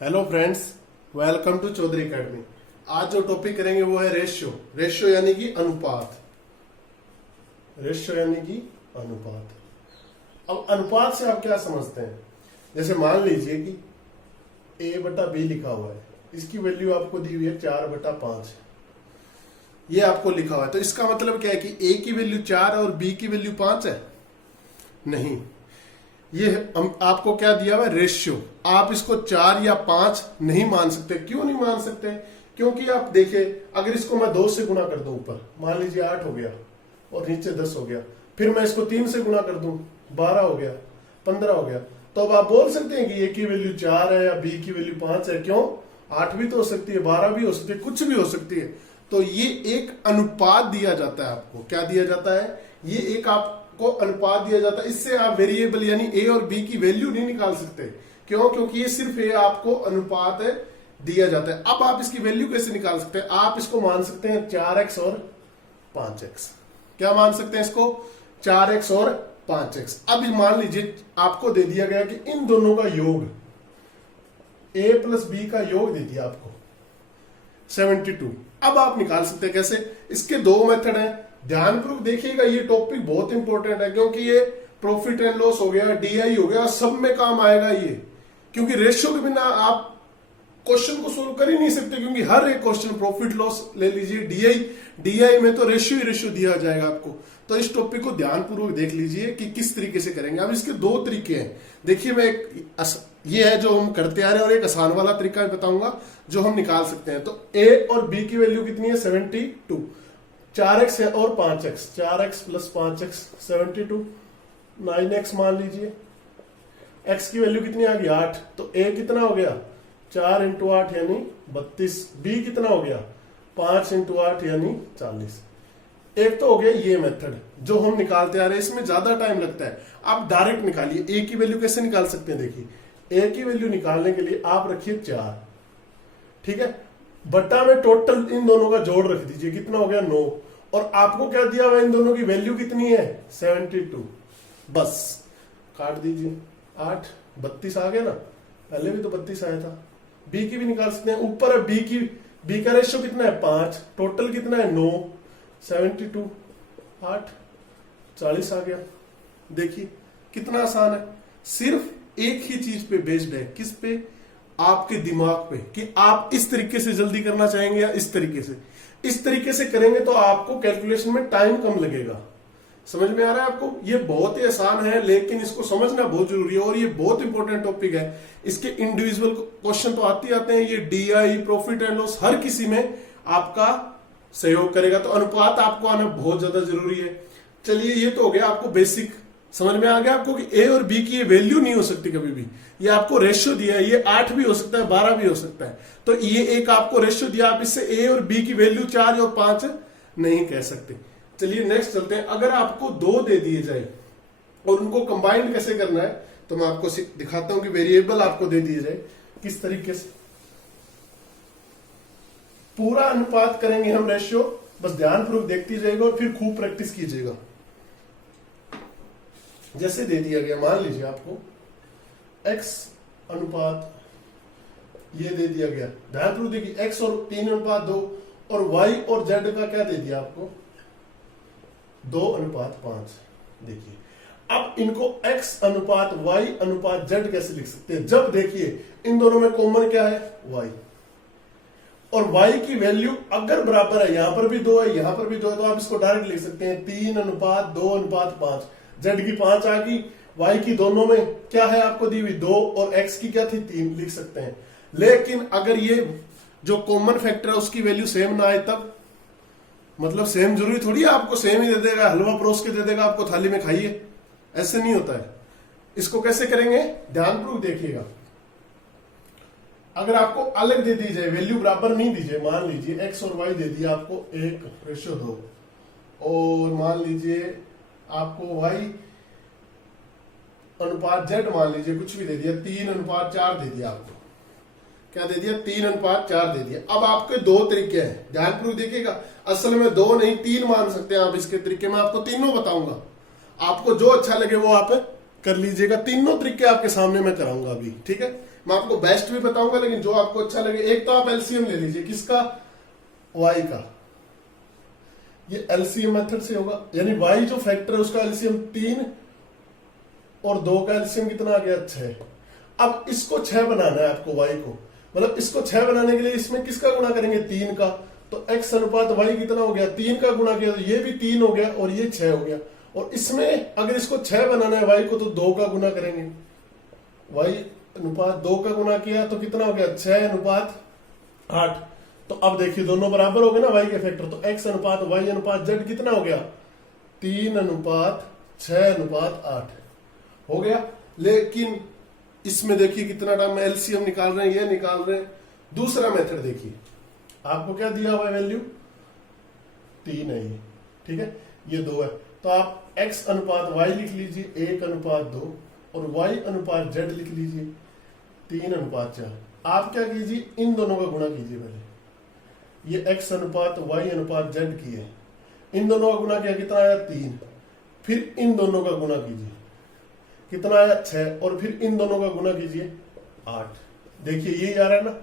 Hello friends, welcome to Chaudhary academy. आज जो topic करेंगे वो है रेशियो। रेशियो यानी कि अनुपात। रेशियो यानी कि अनुपात। अब अनुपात से आप क्या समझते हैं? जैसे मान लीजिए कि a बटा बी लिखा हुआ है, इसकी वैल्यू आपको दी हुई है 4/5। ये आपको लिखा हुआ है, तो इसका मतलब क्या है कि a की वैल्यू 4 और b की वैल्यू 5 है? नहीं, ये आपको क्या दिया हुआ है? रेशियो। आप इसको 4 या 5 नहीं मान सकते। क्यों नहीं मान सकते? क्योंकि आप देखिए, अगर इसको मैं 2 से गुना कर दूं, ऊपर मान लीजिए 8 हो गया और नीचे 10 हो गया, फिर मैं इसको 3 से गुना कर दूं, 12 हो गया, 15 हो गया, तो अब आप बोल सकते हैं कि ए की वैल्यू 4 है या बी की वैल्यू 5 है। क्यों? 8 भी तो हो सकती है, 12 भी हो सकती है, कुछ भी हो सकती है। तो ये एक अनुपात दिया जाता है आपको। क्या दिया जाता है? ये एक आपको अनुपात दिया जाता है। इससे आप वेरिएबल यानी ए और बी की वैल्यू नहीं निकाल सकते। क्यों? क्योंकि ये सिर्फ ये आपको अनुपात दिया जाता है। अब आप इसकी वैल्यू कैसे निकाल सकते हैं? आप इसको मान सकते हैं 4x और 5x। क्या मान सकते हैं इसको? 4x और 5x। अब मान लीजिए आपको दे दिया गया कि इन दोनों का योग, a प्लस बी का योग दे दिया आपको 72। अब आप निकाल सकते हैं कैसे? इसके दो मेथड हैं। ध्यानपूर्वक देखिएगा, ये टॉपिक बहुत इंपॉर्टेंट है, क्योंकि ये प्रॉफिट एंड लॉस हो गया, डीआई हो गया, सब में काम आएगा ये। क्योंकि रेशियो के बिना आप क्वेश्चन को सोल्व कर ही नहीं सकते, क्योंकि हर एक क्वेश्चन, प्रॉफिट लॉस ले लीजिए, डीआई में तो रेशियो ही रेशियो दिया जाएगा आपको। तो इस टॉपिक को ध्यानपूर्वक देख लीजिए कि किस तरीके से करेंगे। अब इसके दो तरीके हैं। देखिए, मैं ये है जो हम करते आ रहे हैं, और एक आसान वाला तरीका बताऊंगा जो हम निकाल सकते हैं। तो a और b की वैल्यू कितनी है? 72। 4x है और 5x, 4x plus 5x 72, 9x मान लीजिए। x की वैल्यू कितनी आ गई? 8। तो a कितना हो गया? 4 इंटू 8 यानी 32। b कितना हो गया? 5 इंटू 8 यानी 40। एक तो हो गया ये मेथड जो हम निकालते आ रहे हैं, इसमें ज्यादा टाइम लगता है। आप डायरेक्ट निकालिए। a की वैल्यू कैसे निकाल सकते हैं? देखिए, a की वैल्यू निकालने के लिए आप रखिए 4, ठीक है, बट्टा में टोटल इन दोनों का जोड़ रख दीजिए, कितना हो गया? 9। और आपको क्या दिया हुआ? इन दोनों की वैल्यू कितनी है? 72। बस काट दीजिए। 8 32 आ गया ना? पहले भी तो 32 आया था। बी की भी निकाल सकते हैं। ऊपर है बी का रेशियो कितना है? 5। टोटल कितना है? 9। 72 8 40 आ गया। देखिए कितना आसान है। सिर्फ एक ही चीज पे बेस्ड है। किस पे? आपके दिमाग पे, कि आप इस तरीके से जल्दी करना चाहेंगे या इस तरीके से। इस तरीके से करेंगे तो आपको कैलकुलेशन में टाइम कम लगेगा। समझ में आ रहा है आपको? ये बहुत ही आसान है, लेकिन इसको समझना बहुत जरूरी है, और ये बहुत इंपॉर्टेंट टॉपिक है। इसके इंडिविजुअल क्वेश्चन तो आते आते हैं। ये डीआई, प्रॉफिट एंड लॉस, हर किसी में आपका सहयोग करेगा। तो अनुपात आपको आना बहुत ज्यादा जरूरी है। चलिए, ये तो हो गया आपको बेसिक। समझ में आ गया आपको कि ए और बी की ये वैल्यू नहीं हो सकती कभी भी। ये आपको रेशियो दिया है, ये 8 भी हो सकता है, 12 भी हो सकता है। तो ये एक आपको रेशियो दिया, आप इससे ए और बी की वैल्यू 4 और 5 नहीं कह सकते। चलिए नेक्स्ट चलते हैं। अगर आपको 2 दे दिए जाए और उनको कंबाइंड कैसे करना है, तो मैं आपको दिखाता हूं कि वेरिएबल आपको दे दिए जाए किस तरीके से। पूरा अनुपात करेंगे हम रेशियो, बस ध्यानपूर्वक देखती जाएगा और फिर खूब प्रैक्टिस कीजिएगा। जैसे दे दिया गया, मान लीजिए आपको x अनुपात ये दे दिया गया। ध्यानपूर्वक देखिए, x और 3:2, और y और z का क्या दे दिया आपको? 2:5। देखिए, अब इनको x अनुपात y अनुपात z कैसे लिख सकते हैं? जब देखिए इन दोनों में कॉमन क्या है? y। और y की वैल्यू अगर बराबर है, यहां पर भी 2 है, यहां पर भी 2 है, तो आप इसको डायरेक्ट लिख सकते हैं 3:2:5। z की 5 आ गई, y की दोनों में क्या है आपको दी हुई? 2, और x की क्या थी? 3 लिख सकते हैं। लेकिन अगर ये जो कॉमन फैक्टर है उसकी वैल्यू सेम ना आए, तब मतलब सेम जरूरी थोड़ी है आपको सेम ही दे देगा, हलवा परोस के दे देगा आपको थाली में खाइए, ऐसे नहीं होता है। इसको कैसे करेंगे? ध्यानपूर्वक देखिएगा। अगर आपको अलग दे दी जाए, वैल्यू बराबर नहीं दीजिए, मान लीजिए x और y दे दिया आपको 1:2, और मान लीजिए आपको y अनुपात z मान लीजिए कुछ भी दे दिया, 3:4 दे दिया आपको। क्या दे दिया? 3:4 दे दिया। अब आपके दो तरीके हैं, ध्यानपूर्वक देखिएगा। असल में 2 नहीं 3 मान सकते हैं आप इसके तरीके में, आपको तीनों बताऊंगा। आपको जो अच्छा लगे वो आप कर लीजिएगा। तीनों तरीके आपके सामने मैं कराऊंगा अभी, ठीक है। मैं आपको बेस्ट भी बताऊंगा, लेकिन जो आपको अच्छा लगे। एक तो आप एलसीएम ले लीजिए, किसका? वाई का। ये एलसीएम मेथड से होगा, यानी वाई जो फैक्टर है उसका एलसीएम 3 और 2 का एलसीएम कितना आ गया? 6। अब इसको 6 बनाना है आपको, वाई को, मतलब इसको 6 बनाने के लिए इसमें किसका गुणा करेंगे? 3 का। तो x अनुपात y कितना हो गया? 3 का गुणा किया तो ये भी 3 हो गया और ये 6 हो गया। और इसमें अगर इसको 6 बनाना है y को, तो 2 का गुणा करेंगे। y अनुपात 2 का गुणा किया तो कितना हो गया? 6 अनुपात 8। तो अब देखिए दोनों बराबर हो गए ना y के फैक्टर, तो x अनुपात y अनुपात z कितना हो गया? 3 अनुपात 6 अनुपात 8 हो गया। लेकिन इसमें देखिए कितना टाइम एलसीएम निकाल रहे हैं, ये निकाल रहे हैं। दूसरा मेथड देखिए, आपको क्या दिया हुआ है? वैल्यू 3 है ये, ठीक है, ये 2 है। तो आप x अनुपात y लिख लीजिए 1 अनुपात 2 और y अनुपात z लिख लीजिए 3 अनुपात 4। आप क्या कीजिए? इन दोनों का गुणा कीजिए पहले। ये x अनुपात y अनुपात z की है, इन दोनों का गुणा किया कितना आया? 3। फिर इन दोनों का गुणा कीजिए, कितना आया? 6। और फिर इन दोनों का गुणा कीजिए 8। देखिए ये आ रहा है ना,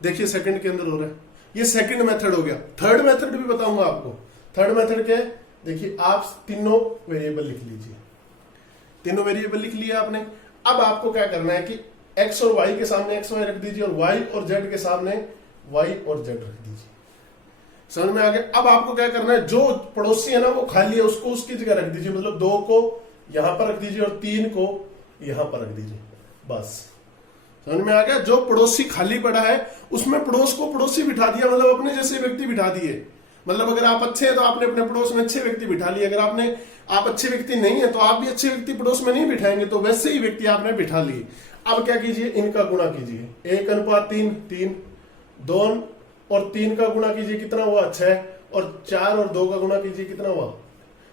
देखिए सेकंड के अंदर हो रहा है। ये सेकंड मेथड हो गया। थर्ड मेथड भी बताऊंगा आपको। थर्ड मेथड क्या है? देखिए आप तीनों वेरिएबल लिख लीजिए, तीनों वेरिएबल लिख लिया आपने। अब आपको क्या करना है कि x और y के सामने x y रख दीजिए और y और z के सामने y और z रख दीजिए। समझ में आ गया? अब आपको क्या करना है, जो पड़ोसी है ना वो खाली है, उसको उसकी जगह रख दीजिए। मतलब 2 को यहां पर रख दीजिए और 3 को यहां पर रख दीजिए, बस। समझ में आ गया? जो पड़ोसी खाली पड़ा है उसमें पड़ोस को पड़ोसी बिठा दिया, मतलब अपने जैसे व्यक्ति बिठा दिए। मतलब अगर आप अच्छे हैं तो आपने अपने पड़ोस में अच्छे व्यक्ति बिठा लिए, अगर आप अच्छे व्यक्ति नहीं है तो आप भी अच्छे व्यक्ति पड़ोस में नहीं बिठाएंगे, तो वैसे ही व्यक्ति आपने बिठा लिए। अब क्या कीजिए? इनका गुणा कीजिए। 1 अनुपात 3 3, 2 और 3 का गुणा कीजिए, कितना हुआ? 6। और 4 और 2 का गुणा कीजिए, कितना हुआ?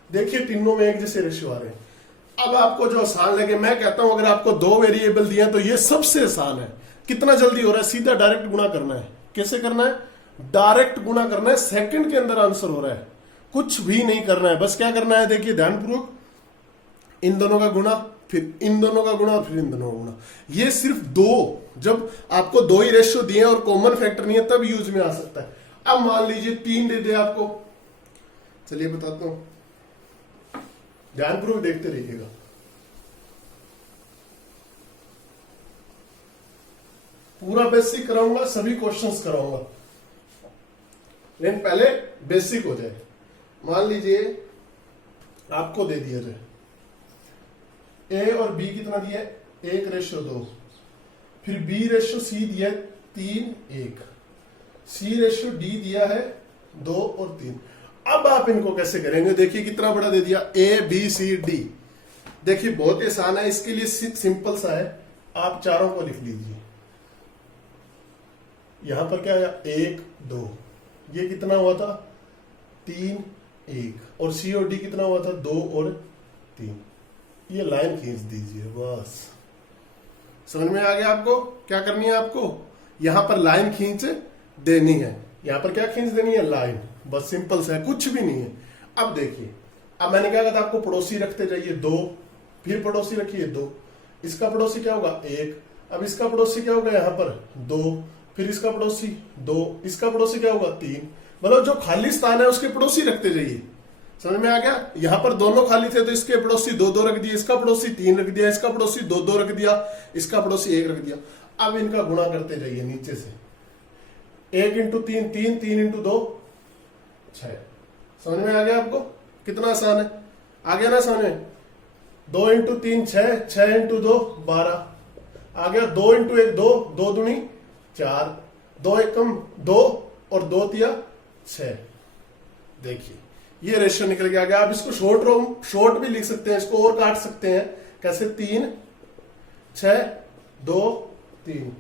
देखिए तीनों में एक जैसे रेशियो आ रहे हैं। अब आपको जो आसान लगे, मैं कहता हूं अगर आपको 2 वेरिएबल दिए तो ये सबसे आसान है। कितना जल्दी हो रहा है? सीधा डायरेक्ट गुणा करना है। कैसे करना है? डायरेक्ट गुणा करना है, सेकंड के अंदर आंसर हो रहा है, कुछ भी नहीं करना है। बस क्या करना है, देखिए ध्यानपूर्वक, इन दोनों का गुणा, फिर इन दोनों का गुणा, फिर इन दोनों का गुणा। ये सिर्फ 2, जब आपको 2 ही रेशियो दिए और कॉमन फैक्टर नहीं है तब यूज में आ सकता है। अब मान लीजिए 3 दे दे आपको, चलिए बताता हूं, ध्यानपूर्वक देखते रहिएगा। पूरा बेसिक कराऊंगा, सभी क्वेश्चंस कराऊंगा, लेकिन पहले बेसिक हो जाए। मान लीजिए आपको दे दिया जाए ए और बी कितना दिया है? 1:2, फिर बी रेशियो सी दिया है 3:1, सी रेशियो डी दिया है 2 और 3। अब आप इनको कैसे करेंगे? देखिए कितना बड़ा दे दिया, ए बी सी डी। देखिए बहुत ही आसान है, इसके लिए सिंपल सा है, आप चारों को लिख लीजिए। यहां पर क्या आया? 1 2, ये कितना हुआ था? 3 1, और सी और डी कितना हुआ था? 2 और 3। ये लाइन खींच दीजिए, बस। समझ में आ गया आपको? क्या करनी है आपको? यहां पर लाइन खींच देनी है। यहां पर क्या खींच देनी है? लाइन। बस सिंपल सा है, कुछ भी नहीं है। अब देखिए, अब मैंने क्या कहा था आपको? पड़ोसी रखते जाइए 2, फिर पड़ोसी रखिए 2, इसका पड़ोसी क्या होगा? 1। अब इसका पड़ोसी क्या होगा? यहां पर 2, फिर इसका पड़ोसी 2, इसका पड़ोसी क्या होगा? 3। मतलब जो खाली स्थान है उसके पड़ोसी रखते जाइए। समझ में आ गया? यहां पर दोनों खाली थे तो इसके पड़ोसी 2 2 रख दिए, इसका पड़ोसी 3 रख दिया, इसका पड़ोसी 2 2 रख दिया, इसका पड़ोसी 1 रख दिया। अब इनका गुणा करते जाइए नीचे से, 1 × 3 3, 3 × 2 6। समझ में आ गया आपको? कितना आसान है, आ गया ना समझ में? 2 × 3 6, 6 × 2 12 आ गया। 2 × 1 2, 2 दूनी 4, 2 एकम 2 और 2 तिया 6। देखिए ये रेशियो निकल के आ गया। आप इसको शॉर्ट भी लिख सकते हैं, इसको और काट सकते हैं। कैसे? 3 6 2 3,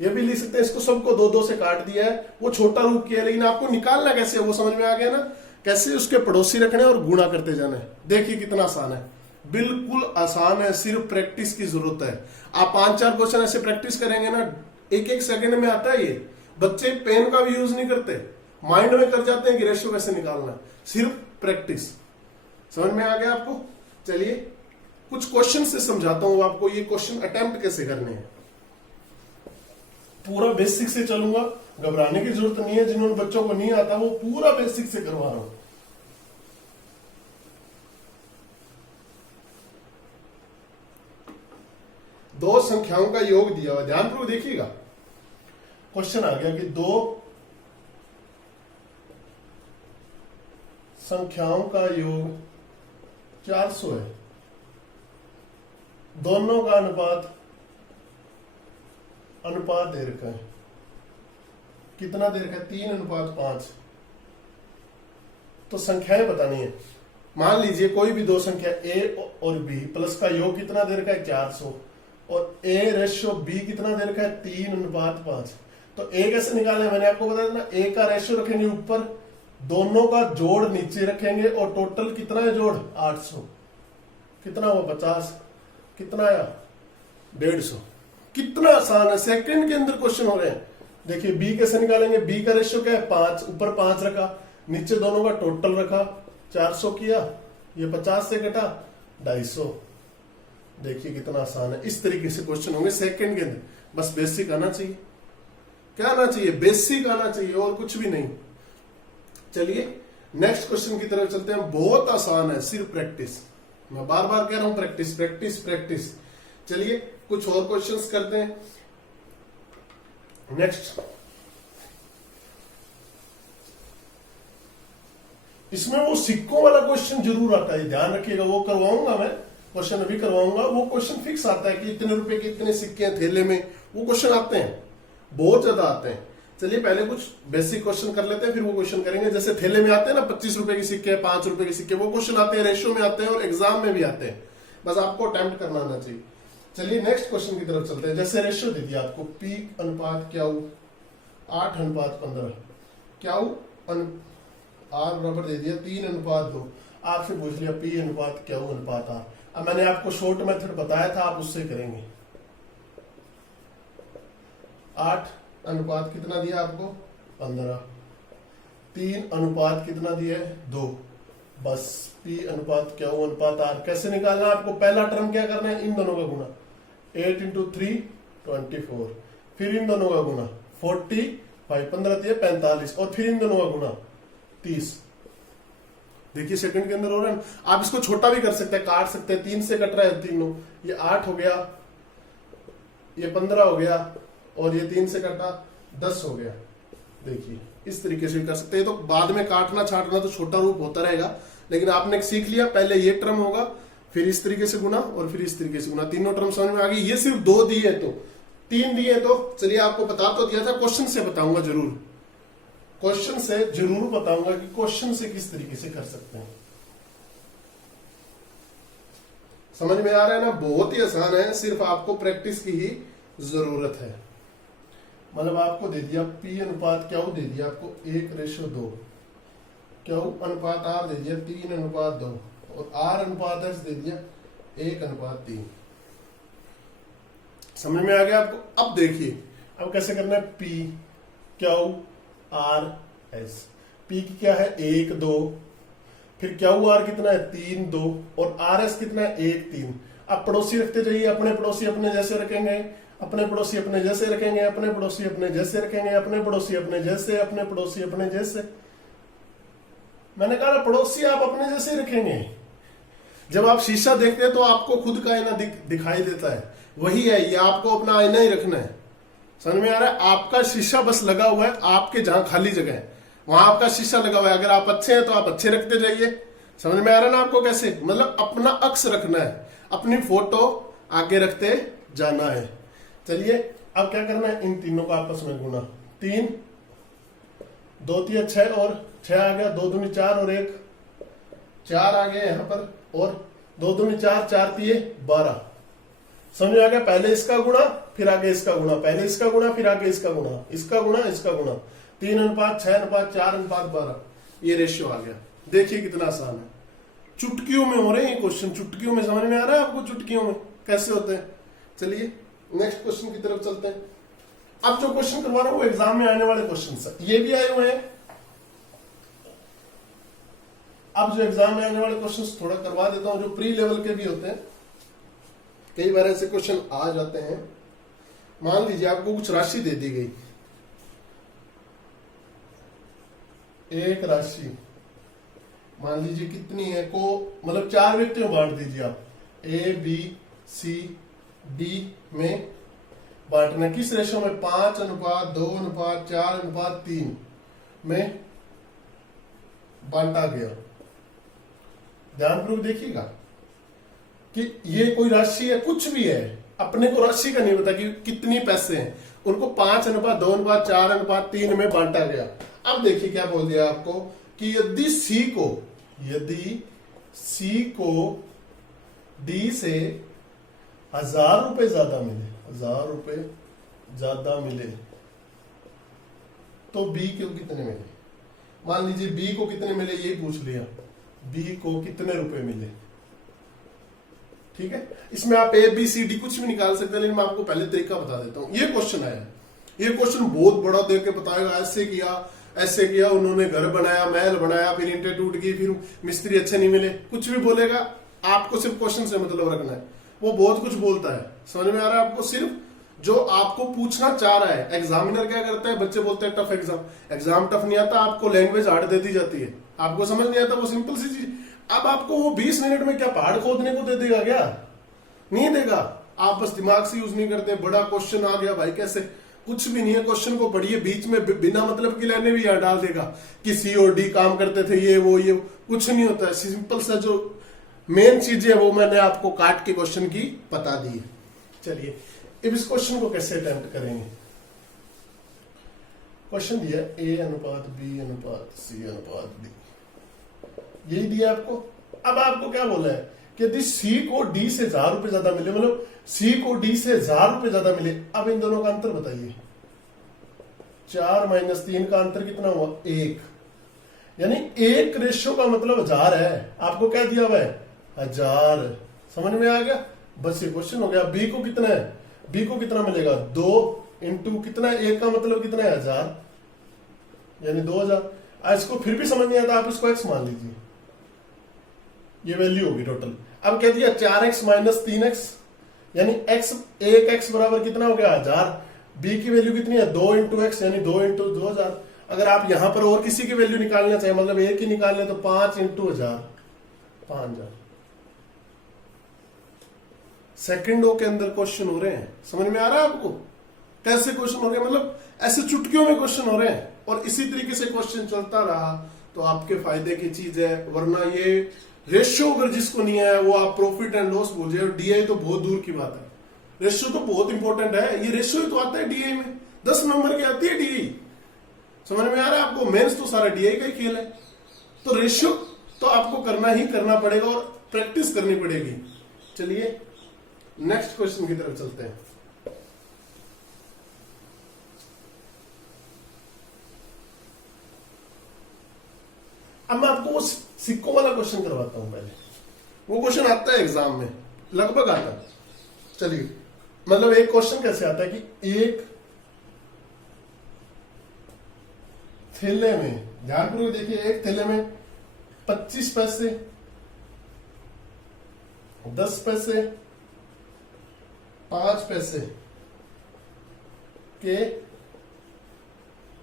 ये भी लिख सकते हैं। इसको सबको 2 2 से काट दिया है, वो छोटा रूप किया, लेकिन आपको निकालना कैसे है वो समझ में आ गया ना? कैसे उसके पड़ोसी रखने और गुणा करते जाना है। देखिए कितना आसान है, बिल्कुल आसान है, सिर्फ प्रैक्टिस की जरूरत है। आप 5-4 क्वेश्चन ऐसे प्रैक्टिस करेंगे ना, 1-1 सेकंड में आता है ये। बच्चे पेन का भी यूज नहीं करते, माइंड में कर जाते हैं कि रेशियो कैसे निकालना है। सिर्फ प्रैक्टिस। समझ में आ गया आपको? चलिए कुछ क्वेश्चन से समझाता हूं आपको, ये क्वेश्चन अटेम्प्ट कैसे करने हैं। पूरा बेसिक से चलूंगा, घबराने की जरूरत नहीं है। जिन्होंने बच्चों को नहीं आता वो पूरा बेसिक से करवा रहा हूं। दो संख्याओं का योग दिया हुआ, ध्यानपूर्वक देखिएगा। क्वेश्चन आ गया कि दो संख्याओं का योग 400 है, दोनों का अनुपात दे रखा है। कितना दे रखा है? 3:5। तो संख्याएं बतानी है। मान लीजिए कोई भी दो संख्या a और b प्लस का योग कितना दे रखा है? 400, और a/b कितना दे रखा है? 3:5। तो a कैसे निकालें? मैंने आपको बताया ना, a का रेशियो रखेंगे ऊपर, दोनों का जोड़ नीचे रखेंगे, और टोटल कितना है जोड़? 800। कितना हुआ? 50। कितना आया? 150। कितना आसान है, सेकंड के अंदर क्वेश्चन हो रहे हैं। देखिए b कैसे निकालेंगे? b का रेशियो क्या है? 5। ऊपर 5 रखा, नीचे दोनों का टोटल रखा, 400 किया, ये 50 से घटा 250। देखिए कितना आसान है। इस तरीके से क्वेश्चन होंगे सेकंड के अंदर। बस बेसिक आना चाहिए। क्या आना चाहिए? बेसिक आना चाहिए, और कुछ भी नहीं। चलिए नेक्स्ट क्वेश्चन की तरफ चलते हैं। बहुत आसान है, सिर्फ प्रैक्टिस। मैं बार बार कह रहा हूं प्रैक्टिस प्रैक्टिस प्रैक्टिस। चलिए कुछ और क्वेश्चंस करते हैं। नेक्स्ट, इसमें वो सिक्कों वाला क्वेश्चन जरूर आता है, ध्यान रखिएगा। वो करवाऊंगा मैं, क्वेश्चन अभी करवाऊंगा। वो क्वेश्चन फिक्स आता है कि इतने रुपए के इतने सिक्के हैं थैले में। वो क्वेश्चन आते हैं, बहुत ज्यादा आते हैं। चलिए पहले कुछ बेसिक क्वेश्चन कर लेते हैं, फिर वो क्वेश्चन करेंगे। जैसे थैले में आते हैं ना 25 रुपए के सिक्के, 5 रुपए के सिक्के, वो क्वेश्चन आते हैं, रेशियो में आते हैं और एग्जाम में भी आते हैं। बस आपको अटेम्प्ट करना आना चाहिए। चलिए नेक्स्ट क्वेश्चन की तरफ चलते हैं। जैसे रेशियो दे दिया आपको, P अनुपात क्या 8:15, क्या R बराबर दे दिया 3:2। आपसे पूछ लिया P अनुपात क्या अनुपात R। अब मैंने आपको शॉर्ट मेथड बताया था, आप उससे करेंगे। 8 अनुपात कितना दिया आपको? 15। 3 अनुपात कितना दिया है? 2। बस P अनुपात क्या अनुपात R कैसे निकालना है आपको? पहला टर्म क्या करना है? इन दोनों का गुना, 8 × 3 24। फिर इन दोनों का गुना 45, 15 45, और फिर इन दोनों का गुना 30। देखिए सेकंड के अंदर हो रहा है। आप इसको छोटा भी कर सकते हैं, काट सकते हैं। 3 से कट रहा है तीनों, ये 8 हो गया, ये 15 हो गया, और ये 3 से कटा 10 हो गया। देखिए इस तरीके से भी कर सकते हैं। तो बाद में काटना छाटना तो छोटा रूप होता रहेगा, लेकिन आपने सीख लिया। पहले ये टर्म होगा, फिर इस तरीके से गुना, और फिर इस तरीके से गुना। तीनों टर्म समझ में आ गई। ये सिर्फ 2 दिए तो 3 दिए तो चलिए आपको बता तो दिया था, क्वेश्चन से बताऊंगा जरूर। क्वेश्चन से जरूर बताऊंगा कि क्वेश्चन से किस तरीके से कर सकते हैं। समझ में आ रहा है ना? बहुत ही आसान है, सिर्फ आपको प्रैक्टिस की ही जरूरत है। मतलब आपको दे दिया P अनुपात क्या दे दिया आपको 1:2, क्या अनुपात R दे दिया 3:2, और R अनुपात S दे दिया 1:3। समझ में आ गया आपको? अब देखिए अब कैसे करना है। P क्या R S, P की क्या है 1 2, फिर क्या R कितना है 3 2, और R S कितना है 1 3। अब पड़ोसी रखते जाइए। अपने पड़ोसी अपने जैसे रखेंगे, अपने पड़ोसी अपने जैसे रखेंगे, अपने पड़ोसी अपने जैसे रखेंगे, अपने पड़ोसी अपने जैसे, अपने पड़ोसी अपने जैसे। मैंने कहा ना पड़ोसी आप अपने जैसे रखेंगे। जब आप शीशा देखते हैं तो आपको खुद का आईना दिखाई देता है, वही है ये। आपको अपना आईना ही रखना है। समझ में आ रहा है? आपका शीशा बस लगा हुआ है, आपके जहां खाली जगह है वहां आपका शीशा लगा हुआ है। अगर आप अच्छे हैं तो आप अच्छे रखते जाइए। समझ में आ रहा है ना आपको कैसे? मतलब अपना अक्स रखना है, अपनी फोटो आगे रखते जाना है। चलिए अब क्या करना है? इन तीनों को आपस में गुना। 3 2 3 6, और 6 आ गया, 2 दूनी 4, और 1 4 आ गया यहाँ पर, और 2 दूनी 4, 4 3 12। समझ में आ गया? पहले इसका गुणा, फिर आगे इसका गुणा, पहले इसका गुणा, फिर आगे इसका गुणा, इसका गुणा, इसका गुणा। 3:6:4:12, ये रेशियो आ गया। देखिए कितना आसान है। चुटकियों में हो रहे हैं ये क्वेश्चन, चुटकियों में। समझ में आ रहा है आपको चुटकियों में कैसे होते हैं? चलिए नेक्स्ट क्वेश्चन की तरफ चलते हैं। अब जो क्वेश्चन करवा रहा हूं वो एग्जाम में आने वाले क्वेश्चन ये भी आए हुए हैं। अब जो एग्जाम में आने वाले क्वेश्चन थोड़ा करवा देता हूं, जो प्री लेवल के भी होते हैं कई बार ऐसे क्वेश्चन आ जाते हैं। मान लीजिए आपको कुछ राशि दे दी गई, एक राशि मान लीजिए कितनी है को मतलब 4 व्यक्तियों में बांट दीजिए आप, ए बी सी डी में बांटना। किस रेशो में? 5:2:4:3 में बांटा गया। ध्यानपूर्वक देखिएगा कि ये कोई राशि है, कुछ भी है, अपने को राशि का नहीं पता कि कितनी पैसे हैं, उनको 5:2:4:3 में बांटा गया। अब देखिए क्या बोल दिया आपको कि यदि सी को डी से 1000 रुपए ज्यादा मिले, 1000 रुपए ज्यादा मिले, तो बी को कितने मिले? मान लीजिए बी को कितने मिले ये पूछ लिया, बी को कितने रुपए मिले। ठीक है, इसमें आप ए बी सी डी कुछ भी निकाल सकते हैं, लेकिन मैं आपको पहले तरीका बता देता हूं। ये क्वेश्चन आया, ये क्वेश्चन बहुत बड़ा दे के बताएगा, ऐसे किया उन्होंने, घर बनाया, महल बनाया, फिर ईंटें टूट गई, फिर मिस्त्री अच्छे नहीं मिले, कुछ भी बोलेगा। आपको सिर्फ क्वेश्चन से मतलब रखना है। वो बहुत कुछ बोलता है, समझ में आ रहा है आपको? सिर्फ जो आपको पूछना चाह रहा है। एग्जामिनर क्या करता है, बच्चे बोलते हैं टफ एग्जाम टफ नहीं आता, आपको लैंग्वेज हार्ड दे दी जाती है, आपको समझ नहीं आता वो सिंपल सी चीज। अब आपको वो 20 मिनट में क्या पहाड़ खोदने को दे देगा? क्या नहीं देगा। आप बस दिमाग से यूज नहीं करते। बड़ा क्वेश्चन आ गया भाई, कैसे? कुछ भी नहीं है, क्वेश्चन को पढ़िए, बीच में बिना मतलब की लाइनें भी यहाँ डाल देगा कि सी और डी काम करते थे, ये कुछ नहीं होता है। सिंपल सा जो मेन चीजें वो मैंने आपको काट के क्वेश्चन की बता दी है। चलिए अब इस क्वेश्चन को कैसे अटेम्प्ट करेंगे। क्वेश्चन दिया A:B:C:D, यही दिया आपको। अब आपको क्या बोला है कि यदि सी को डी से 1000 रुपए ज्यादा मिले, मतलब सी को डी से 1000 रुपए ज्यादा मिले। अब इन दोनों का अंतर बताइए। 4 - 3 का अंतर कितना हुआ? 1। यानी 1 रेशो का मतलब 1000 है। आपको क्या दिया हुआ है? 1000। समझ में आ गया? बस ये क्वेश्चन हो गया। बी को कितना है? बी को कितना मिलेगा? 2 इंटू कितना है? 1 का मतलब कितना है? 1000, यानी 2000। इसको फिर भी समझ नहीं आता, आप इसको x मान लीजिए, ये वैल्यू होगी टोटल। अब कह दिया 4x - 3x, यानी x 1x बराबर कितना हो गया? 1000। b की वैल्यू कितनी है? 2 इंटू x, यानी 2 इंटू 2000। अगर आप यहां पर और किसी की वैल्यू निकालना चाहे, मतलब एक ही निकालने, तो 5 इंटू 1000, 5000। सेकंडों के अंदर क्वेश्चन हो रहे हैं। समझ में आ रहा है आपको कैसे क्वेश्चन हो रहे हैं? मतलब ऐसे चुटकियों में क्वेश्चन हो रहे हैं, और इसी तरीके से क्वेश्चन चलता रहा तो आपके फायदे की चीज है। वरना ये रेशियो अगर जिसको नहीं है वो आप प्रॉफिट एंड लॉस भूल जाए। डीआई तो बहुत दूर की बात है, रेशियो तो बहुत इंपॉर्टेंट है। ये रेशियो ही तो आता है डीआई में, 10 नंबर की आती है डीआई। समझ में आ रहा है आपको? मेंस तो सारा डीआई का ही खेल है। तो रेशियो तो आपको करना ही करना पड़ेगा और प्रैक्टिस करनी पड़ेगी। चलिए नेक्स्ट क्वेश्चन की तरफ चलते हैं। अब मैं आपको वो सिक्कों वाला क्वेश्चन करवाता हूं। पहले वो क्वेश्चन आता है एग्जाम में, लगभग आता है। चलिए, मतलब एक क्वेश्चन कैसे आता है कि एक थैले में, ध्यानपूर्वक देखिए, एक थैले में 25 पैसे, 10 पैसे, 5 पैसे के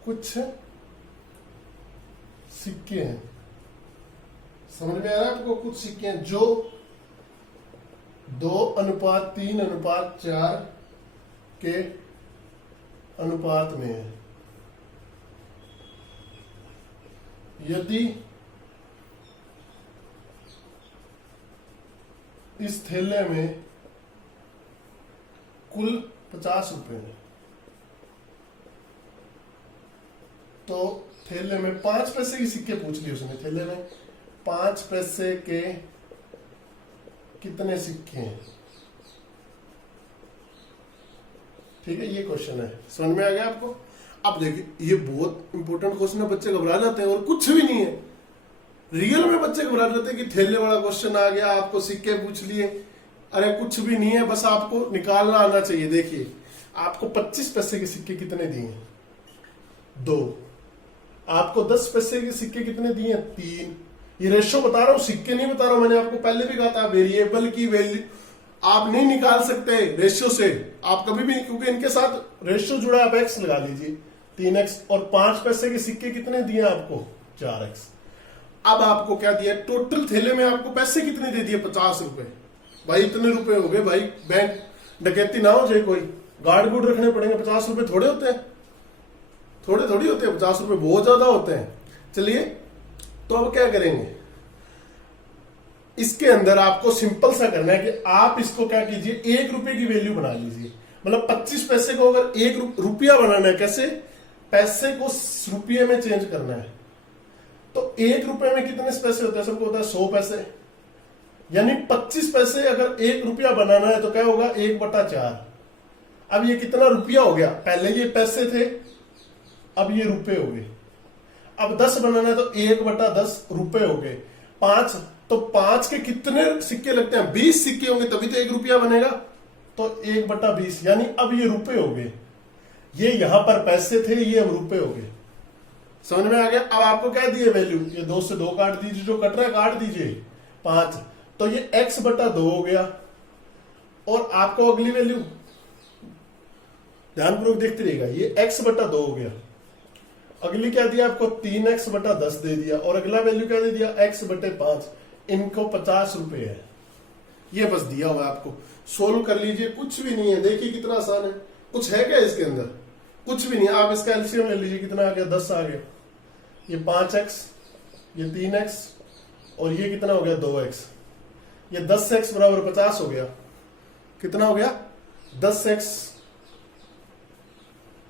कुछ सिक्के हैं। समझ में आ रहा है आपको? कुछ सिक्के हैं जो 2:3:4 के अनुपात में है। यदि इस थैले में कुल 50 रुपए है, तो थैले में 5 पैसे के सिक्के पूछ लिए उसने। थैले में 5 पैसे के कितने सिक्के हैं? ठीक है, ये क्वेश्चन है। समझ में आ गया आपको? अब देखिए, ये बहुत इंपॉर्टेंट क्वेश्चन है। बच्चे घबरा जाते हैं और कुछ भी नहीं है। रियल में बच्चे घबरा जाते हैं कि थैले वाला क्वेश्चन आ गया, आपको सिक्के पूछ लिए। अरे कुछ भी नहीं है, बस आपको निकालना आना चाहिए। देखिए, आपको 25 पैसे के सिक्के कितने दिए? 2। आपको 10 पैसे के सिक्के कितने दिए? 3। ये रेशो बता रहा हूं, सिक्के नहीं बता रहा हूं। मैंने आपको पहले भी कहा था, वेरिएबल की वैल्यू आप नहीं निकाल सकते रेशियो से, आप कभी भी, क्योंकि इनके साथ रेशियो जुड़ा है। आप एक्स लगा लीजिए, 3x, और 5 पैसे के सिक्के कितने दिए आपको, 4x। अब आपको क्या दिया, टोटल थैले में आपको पैसे कितने दे दिए, 50 रुपए। भाई इतने रुपए हो गए, भाई बैंक डकैती ना हो जाए, कोई गार्ड गुड रखने पड़ेंगे। 50 रुपए थोड़े होते हैं, थोड़े थोड़ी होते हैं, 50 रुपए बहुत ज्यादा होते हैं। चलिए, तो अब क्या करेंगे, इसके अंदर आपको सिंपल सा करना है कि आप इसको क्या कीजिए, 1 रुपए की वैल्यू बना लीजिए। मतलब 25 पैसे को अगर 1 रुपया बनाना है, कैसे, पैसे को रुपये में चेंज करना है। तो 1 रुपए में कितने पैसे होते हैं, सबको होता है 100 पैसे। यानी 25 पैसे अगर 1 रुपया बनाना है तो क्या होगा, 1/4। अब ये कितना रुपया हो गया, पहले ये पैसे थे, अब ये रुपए हो गए। अब 10 बनाना है तो 1/10 रुपए हो गए। 5, तो 5 के कितने सिक्के लगते हैं, 20 सिक्के होंगे तभी तो 1 रुपया बनेगा, तो 1/20, यानी अब ये रुपए हो गए। ये यहां पर पैसे थे, ये अब रुपए हो गए। समझ में आ गया। अब आपको क्या दिए वैल्यू, ये 2 से 2 काट दीजिए, जो कट रहा है काट दीजिए, 5, तो ये x/2 हो गया। और आपको अगली वैल्यू ध्यानपूर्वक देखते रहिएगा, ये x/2 हो गया। अगली क्या दिया आपको, 3x/10 दे दिया। और अगला वैल्यू क्या दे दिया, x/5। इनको 50 रुपए है, ये बस दिया हुआ है आपको। सोल्व कर लीजिए, कुछ भी नहीं है। देखिए कितना आसान है, कुछ है क्या इसके अंदर, कुछ भी नहीं। आप इसका एलसीएम ले लीजिए, कितना आ गया, 10 आ गया। ये 5x, ये 3x, और ये कितना हो गया, 2x। ये 10x बराबर 50 हो गया। कितना हो गया, 10x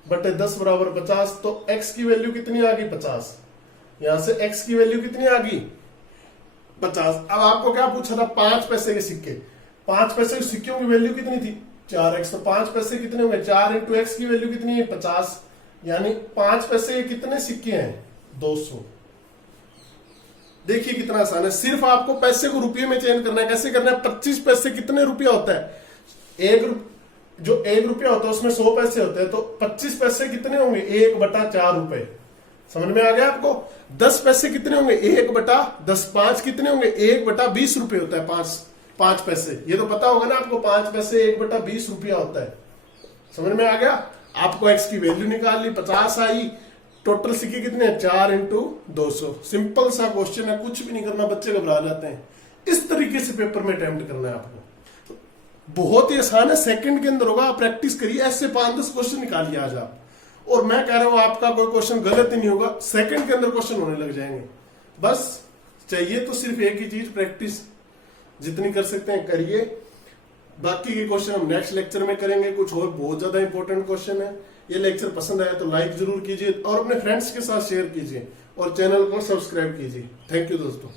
बटे 10 बराबर 50। तो x की वैल्यू कितनी आ गई, 50। यहां से x की वैल्यू कितनी आ गई, 50। अब आपको क्या पूछा था, 5 पैसे के सिक्के। 5 पैसे के सिक्कों की वैल्यू कितनी थी, 4x। तो 5 पैसे कितने होंगे, 4 × x की वैल्यू कितनी है, 50। यानी 5 पैसे के कितने सिक्के हैं, 200। देखिए कितना आसान है, सिर्फ आपको पैसे को रुपये में चेंज करना है। कैसे करना है, 25 पैसे कितने रुपया होता है, जो 1 रुपया होता है उसमें 100 पैसे होते हैं, तो 25 पैसे कितने होंगे, 1/4 रुपए। समझ में आ गया आपको। 10 पैसे कितने होंगे, 1/10। 5 कितने होंगे, 1/20 रुपए होता है 5 पैसे। ये तो पता होगा ना आपको, 5 पैसे 1/20 रुपया होता है। समझ में आ गया। आपको x की वैल्यू निकाल ली, 50 आई। टोटल सिक्के कितने हैं, 4 × 200। सिंपल सा क्वेश्चन है, कुछ भी नहीं करना, बच्चे घबरा जाते हैं। इस तरीके से पेपर में अटेम्प्ट करना है आपको, बहुत ही आसान है। सेकंड के अंदर होगा, आप प्रैक्टिस करिए, ऐसे 5-10 क्वेश्चन निकालिए आज आप। और मैं कह रहा हूं आपका कोई क्वेश्चन गलत ही नहीं होगा, सेकंड के अंदर क्वेश्चन होने लग जाएंगे। बस चाहिए तो सिर्फ एक ही चीज, प्रैक्टिस। जितनी कर सकते हैं करिए। बाकी के क्वेश्चन हम नेक्स्ट लेक्चर में करेंगे। कुछ और बहुत ज्यादा इंपॉर्टेंट क्वेश्चन है। ये लेक्चर पसंद आया तो लाइक जरूर कीजिए और अपने फ्रेंड्स के साथ शेयर कीजिए और चैनल को सब्सक्राइब कीजिए। थैंक यू दोस्तों।